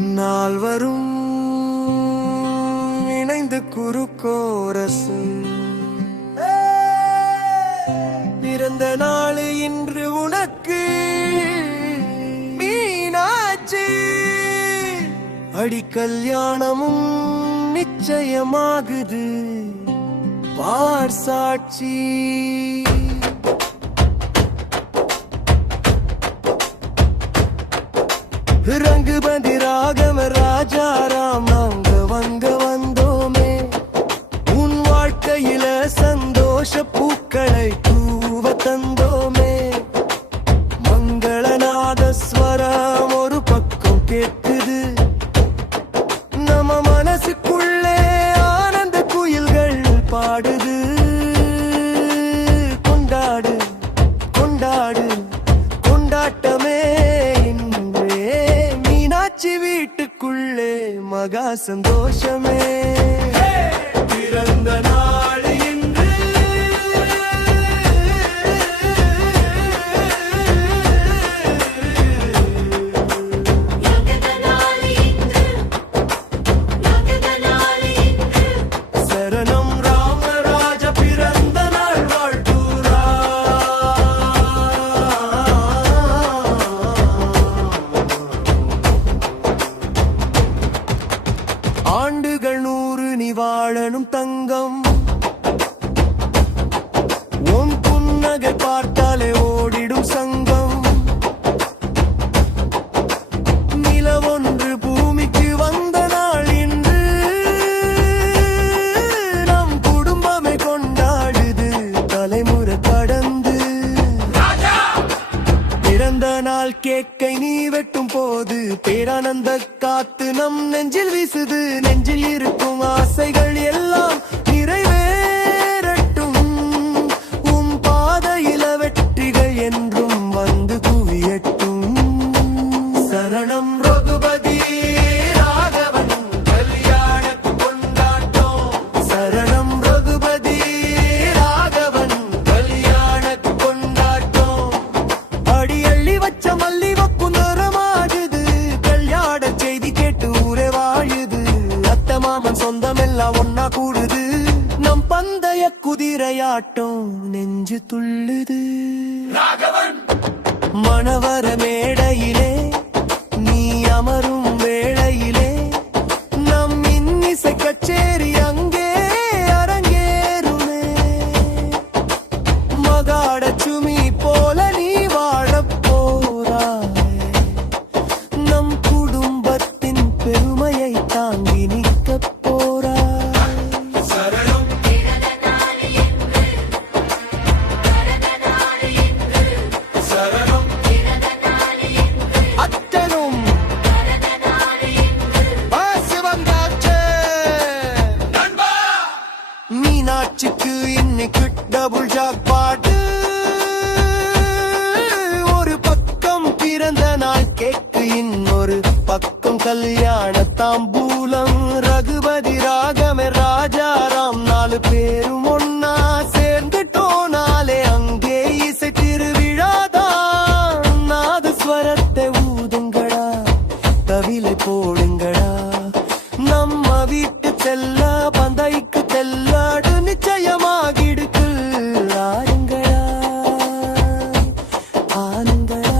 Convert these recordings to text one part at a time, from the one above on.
நால்வரும் இணைந்து குறுக்கோரசு பிறந்த நாள் இன்று உனக்கு மீனாட்சி அடி கல்யாணமும் நிச்சயமாகுது பார் சாட்சி ரங்குபதி ராகவ ராஜாராம் நாங்க வந்தோமே உன் வாழ்க்கையில சந்தோஷ பூக்களை தூவ தந்தோமே மங்களநாத ஸ்வரம் ஒரு பக்கம் கேட்குது நம்ம மனசுக்குள்ளே ஆனந்த குயில்கள் பாடுது கொண்டாடு கொண்டாடு கொண்டாட்டமே வீட்டுக்குள்ளே மகா சந்தோஷமே பிறந்த நாள் இன்று சரணம் ராமராஜ பிறந்த நாள் வாழ்த்துரா ஆண்டுகள் 100 நீ வாழணும் தங்கம் உன் புன்னகை பார்த்தாலே ஓடிடும் சங்கம் நிலவொன்று பூமிக்கு வந்த நாள் இன்று நம் குடும்பமே கொண்டாடுது தலைமுறை கடந்து பிறந்த நாள் கேக்கை நீ வெட்டும் போது பேரானந்த காத்து நம் நெஞ்சில் வீசுது நெஞ்சில் இருக்கும் ஆசைகள் எல்லாம் நிறைவேறட்டும் உன் பாதையில வெற்றிகள் என்றும் வந்து குவியட்டும் சரணம் ரகுபதி ராகவன் கல்யாண கொண்டாட்டம் சரணம் ரகுபதி ராகவன் கல்யாண கொண்டாட்டம் அடி அள்ளி வச்ச மல்லி வக்குந்தரமாகுது கல்யாண செய்தி கேட்டு ஊரே வாழுது அத்த மாமன் சொந்தமெல்லாம் ஒன்னா கூடுது நம் பந்தய குதிரையாட்டம் நெஞ்சு துள்ளுது ராகவன் மணவர மேடையிலே நீ அமரும் வேளையிலே நம் இன்னிசை கச்சேரி அங்கே அரங்கேறுமே மகாட சுமி போல நீ வாழப் போறாய் நம் குடும்பத்தின் பெருமையை தாங்கி நிற்கப் போறாய் சரணம் சரணம் அத்தனும் பாசு வந்தாச்சே நண்பா மீனாட்சிக்கு இன்னைக்கு டபுள் ஜாக் பாட்டு ஒரு பக்கம் பிறந்த நாள் கேக்கு இன்னொரு பக்கம் கல்யாண தாம்பூலம் ரகுபதி ராகமே ராஜாராம் 4 பேரும் ஒன்னா சேர்ந்துட்டோனாலே அங்கே இசை திருவிழாதான் நாதஸ்வரத்தை ஊதுங்கடா தவிலை போடுங்கடா நம்ம வீட்டு செல்ல பந்தைக்கு செல்லாடு நிச்சயமாகிடுக்கு ஆடுங்கடா ஆனுங்கடா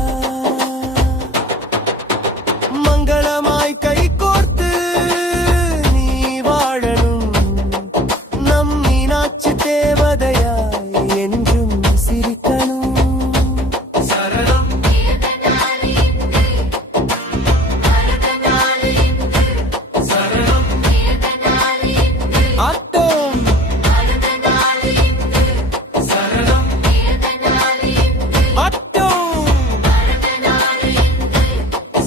மங்களமாய் கை கோர்த்து நீ வாழணும் நம் மீனாட்சி தேவதையாய் என்றும் சிரிக்கணும் சரணம் சரணம் அத்தம் சரணம் அத்தம்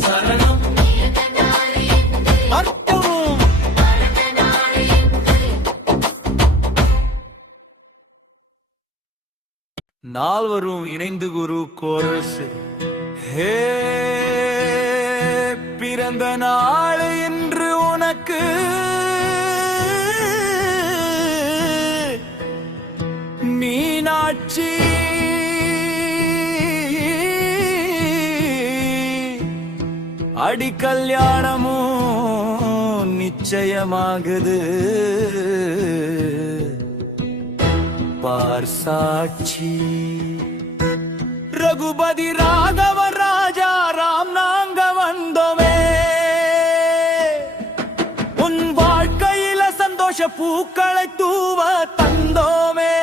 சரணம் அத்தம் நால்வரும் இணைந்து குரு கோரஸ் ஹே பிறந்த நாள் என்று உனக்கு மீனாட்சி அடி கல்யாணமும் நிச்சயமாகுது பார் சாட்சி ரகுபதி ராகவ ராஜா ராம் நாங்க வந்தோமே உன் வாழ்க்கையில சந்தோஷ பூக்களை தூவ தந்தோமே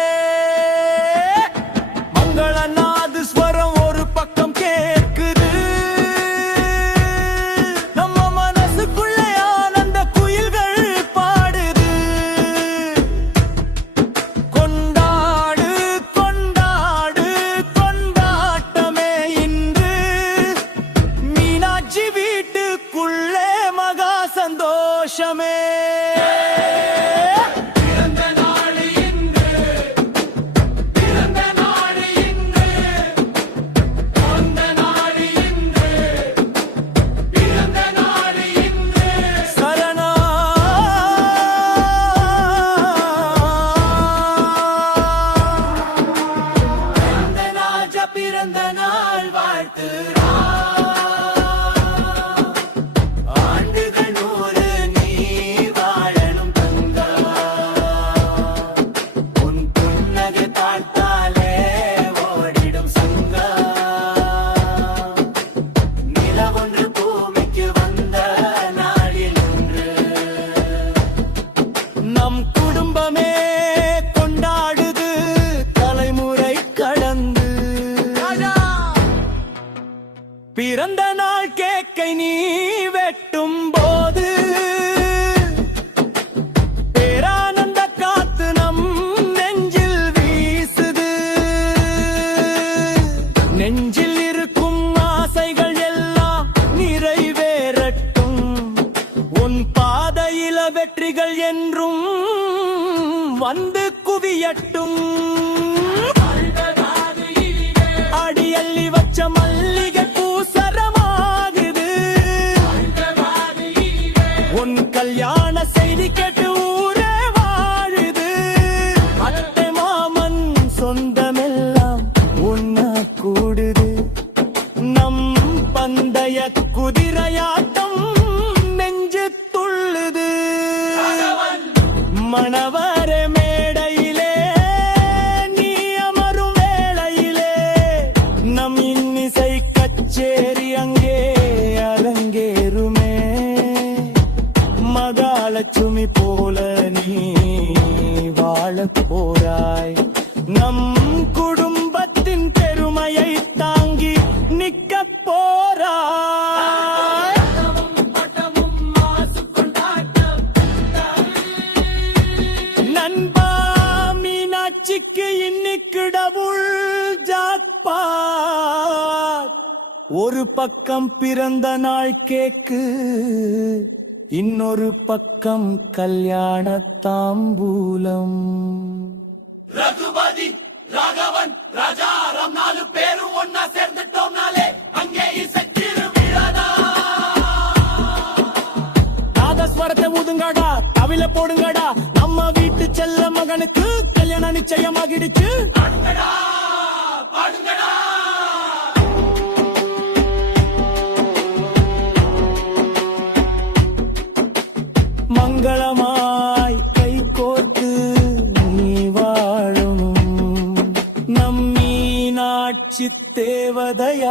மங்களநாத ஸ்வரம் ஒரு பக்கம் கேக்குது நம்ம மனசுக்குள்ளே ஆனந்த குயில்கள் பாடுது கொண்டாடு கொண்டாடு கொண்டாட்டமே இன்று மீனாட்சி வீட்டுக்குள்ளே மகா சந்தோஷமே பிறந்த நாள் வாழ்த்து ஆண்டுகள் 100 நீ வாழணும் தங்கா உன் புன்னகை பார்த்தாலே ஓடிடும் சங்கா நிலவொன்று பூமிக்கு வந்த நாளில் ஒன்று நம் குடும்பமே கொண்டாடுது தலைமுறை கடந்து பிறந்த நாள் கேக்கை நீ வெட்டும் போது பேரானந்த காத்து நம் நெஞ்சில் வீசுது நெஞ்சில் இருக்கும் ஆசைகள் எல்லாம் நிறைவேறட்டும் உன் பாதையில வெற்றிகள் என்றும் வந்து குவியட்டும் அடியள்ளி வச்ச மல்லிகை பூசரமாகுது உன் கல்யாண செய்தி கேட்டு ஊரே வாழுது அத்தை மாமன் சொந்தமெல்லாம் ஒன்னா கூடுது நம் பந்தய குதிரையாட்டம் நெஞ்சு துள்ளுது மணவரே மேடையிலே நீ அமரும் வேளையிலே நம் இன்னிசை கச்சேரி அங்கே அரங்கேறுமே மகாலட்சுமி போல நீ வாழப் போறாய் நம் குடும்பத்தின் பெருமையை தாங்கி நிக்கப் போறாய் நண்பா மீனாட்சிக்கு இன்னைக்கு டபுள் ஜாக்பாட் ஒரு பக்கம் பிறந்த நாள் கேக்கு இன்னொரு பக்கம் கல்யாண தாம்பூலம் ரகுபதி ராகவன் ராஜாராம் 4 பேரும் ஒன்னா சேர்ந்துட்டோம்னாலே அங்கே இசைத்திரு விழாதா நாதஸ்வரத்தை ஊதுங்கடா தவில போடுங்கடா நம்ம வீட்டு செல்ல மகனுக்கு கல்யாணம் நிச்சயமாகிடுச்சு பாடுங்கடா பாடுங்கடா மங்களமாய் கை கோர்த்து நீ வாழணும் நம் மீனாட்சி தேவதையாய்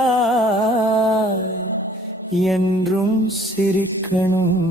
என்றும் சிரிக்கணும்